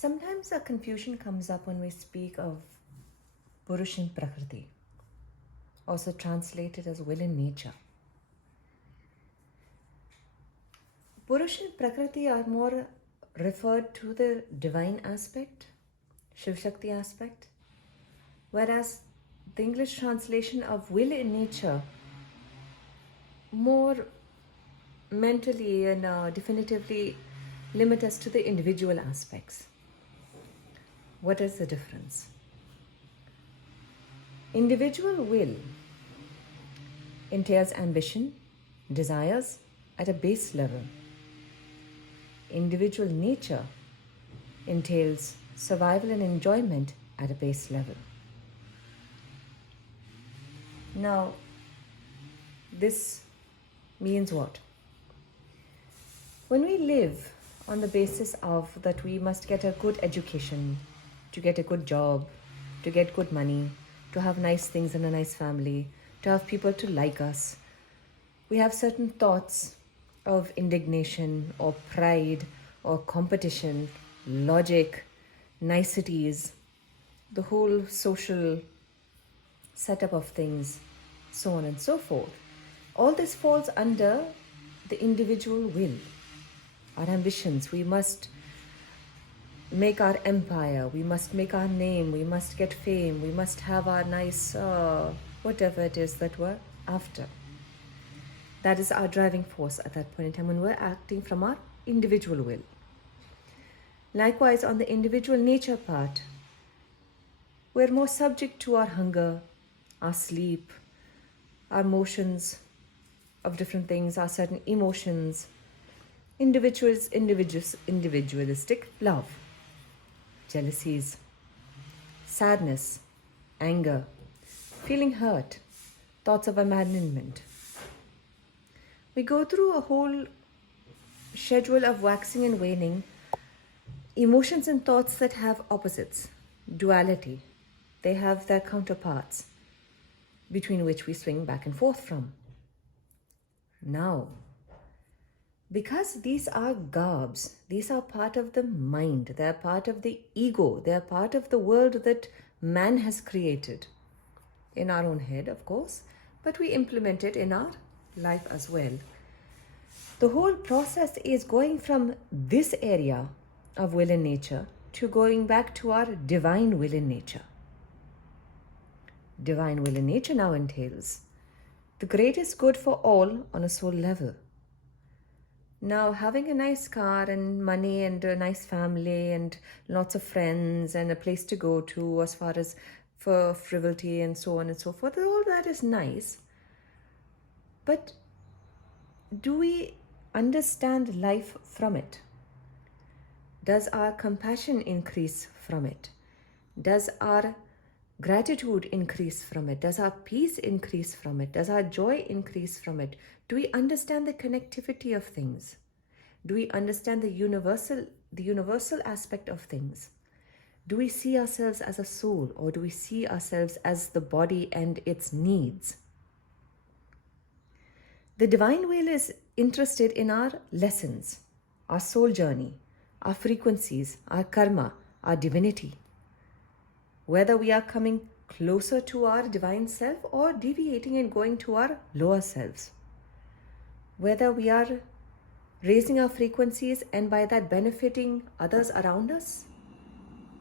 Sometimes a confusion comes up when we speak of Purush in Prakriti, also translated as will in nature. Purush and Prakriti are more referred to the divine aspect, Shiv Shakti aspect, whereas the English translation of will in nature more mentally and definitively limit us to the individual aspects. What is the difference? Individual will entails ambition, desires at a base level. Individual nature entails survival and enjoyment at a base level. Now, this means what? When we live on the basis of that we must get a good education, to get a good job, to get good money, to have nice things in a nice family, to have people to like us, we have certain thoughts of indignation or pride or competition, logic, niceties, the whole social setup of things, so on and so forth. All this falls under the individual will. Our ambitions, we must make our empire, we must make our name, we must get fame, we must have our nice, whatever it is that we're after. That is our driving force at that point in time when we're acting from our individual will. Likewise, on the individual nature part, we're more subject to our hunger, our sleep, our motions of different things, our certain emotions, individualistic love, jealousies, sadness, anger, feeling hurt, thoughts of abandonment. We go through a whole schedule of waxing and waning, emotions and thoughts that have opposites, duality. They have their counterparts between which we swing back and forth from. Now, because these are garbs, these are part of the mind, they are part of the ego, they are part of the world that man has created in our own head, of course, but we implement it in our life as well. The whole process is going from this area of will in nature to going back to our divine will in nature. Divine will in nature now entails the greatest good for all on a soul level. Now, having a nice car and money and a nice family and lots of friends and a place to go to as far as for frivolity and so on and so forth, all that is nice. But do we understand life from it? Does our compassion increase from it? Does our gratitude increase from it? Does our peace increase from it? Does our joy increase from it? Do we understand the connectivity of things? Do we understand the universal aspect of things? Do we see ourselves as a soul, or do we see ourselves as the body and its needs? The divine will is interested in our lessons, our soul journey, our frequencies, our karma, our divinity. Whether we are coming closer to our divine self or deviating and going to our lower selves. Whether we are raising our frequencies and by that benefiting others around us,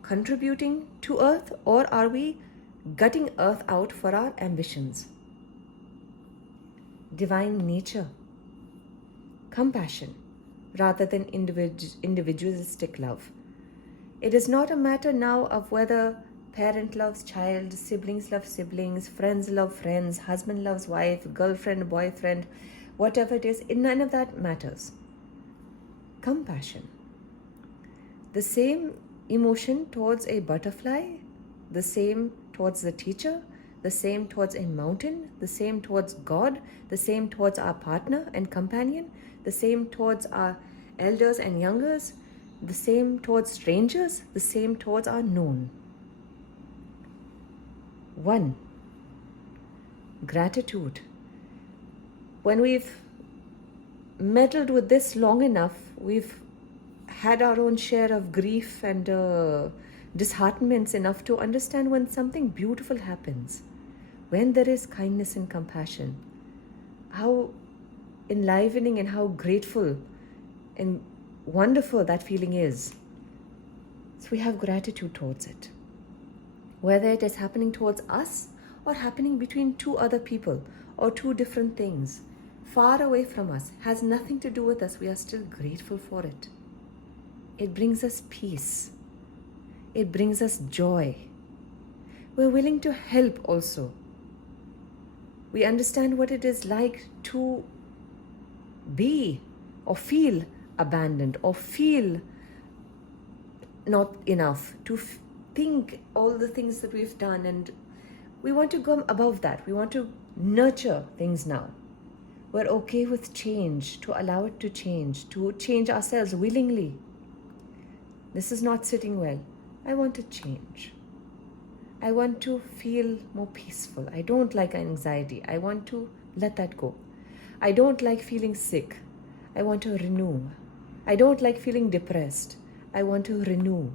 contributing to earth, or are we gutting earth out for our ambitions? Divine nature, compassion rather than individualistic love. It is not a matter now of whether parent loves child, siblings love siblings, friends love friends, husband loves wife, girlfriend, boyfriend, whatever it is, none of that matters. Compassion. The same emotion towards a butterfly, the same towards the teacher, the same towards a mountain, the same towards God, the same towards our partner and companion, the same towards our elders and youngers, the same towards strangers, the same towards our known. One, gratitude. When we've meddled with this long enough, we've had our own share of grief and disheartenments enough to understand when something beautiful happens, when there is kindness and compassion, how enlivening and how grateful and wonderful that feeling is. So we have gratitude towards it. Whether it is happening towards us or happening between two other people or two different things, far away from us, has nothing to do with us, we are still grateful for it. It brings us peace. It brings us joy. We're willing to help also. We understand what it is like to be or feel abandoned or feel not enough, to think all the things that we've done, and we want to go above that. We want to nurture things now. We're okay with change, to allow it to change ourselves willingly. This is not sitting well. I want to change. I want to feel more peaceful. I don't like anxiety. I want to let that go. I don't like feeling sick. I want to renew. I don't like feeling depressed. I want to renew.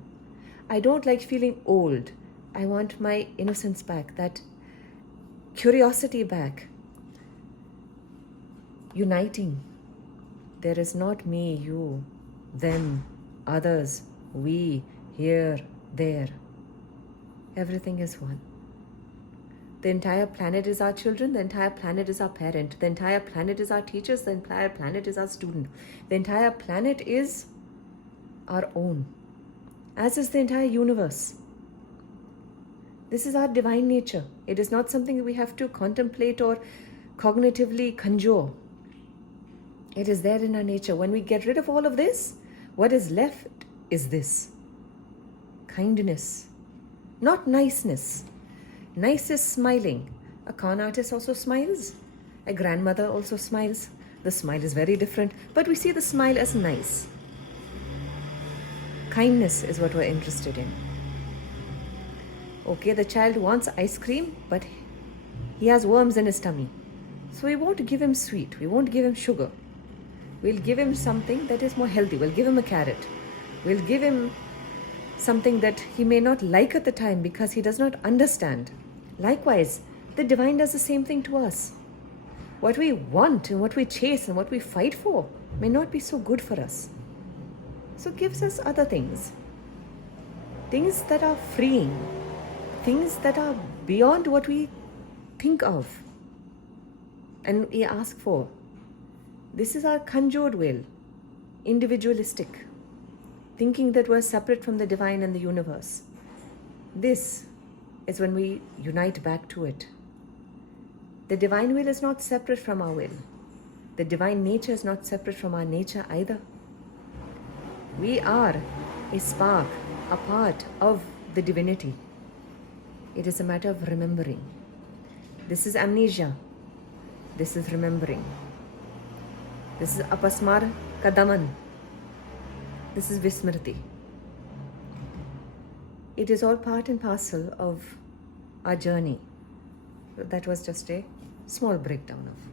I don't like feeling old. I want my innocence back, that curiosity back. Uniting. There is not me, you, them, others, we, here, there. Everything is one. The entire planet is our children. The entire planet is our parent. The entire planet is our teachers. The entire planet is our student. The entire planet is our own, as is the entire universe. This is our divine nature. It is not something we have to contemplate or cognitively conjure. It is there in our nature. When we get rid of all of this, what is left is this: kindness, not niceness. Nice is smiling. A con artist also smiles. A grandmother also smiles. The smile is very different, but we see the smile as nice. Kindness is what we're interested in. Okay, the child wants ice cream, but he has worms in his tummy. So we won't give him sweet. We won't give him sugar. We'll give him something that is more healthy. We'll give him a carrot. We'll give him something that he may not like at the time because he does not understand. Likewise, the divine does the same thing to us. What we want and what we chase and what we fight for may not be so good for us. So it gives us other things. Things that are freeing. Things that are beyond what we think of and we ask for. This is our conjured will, individualistic, thinking that we're separate from the divine and the universe. This is when we unite back to it. The divine will is not separate from our will. The divine nature is not separate from our nature either. We are a spark, a part of the divinity. It is a matter of remembering. This is amnesia. This is remembering. This is apasmar kadaman. This is vismriti. It is all part and parcel of our journey. That was just a small breakdown of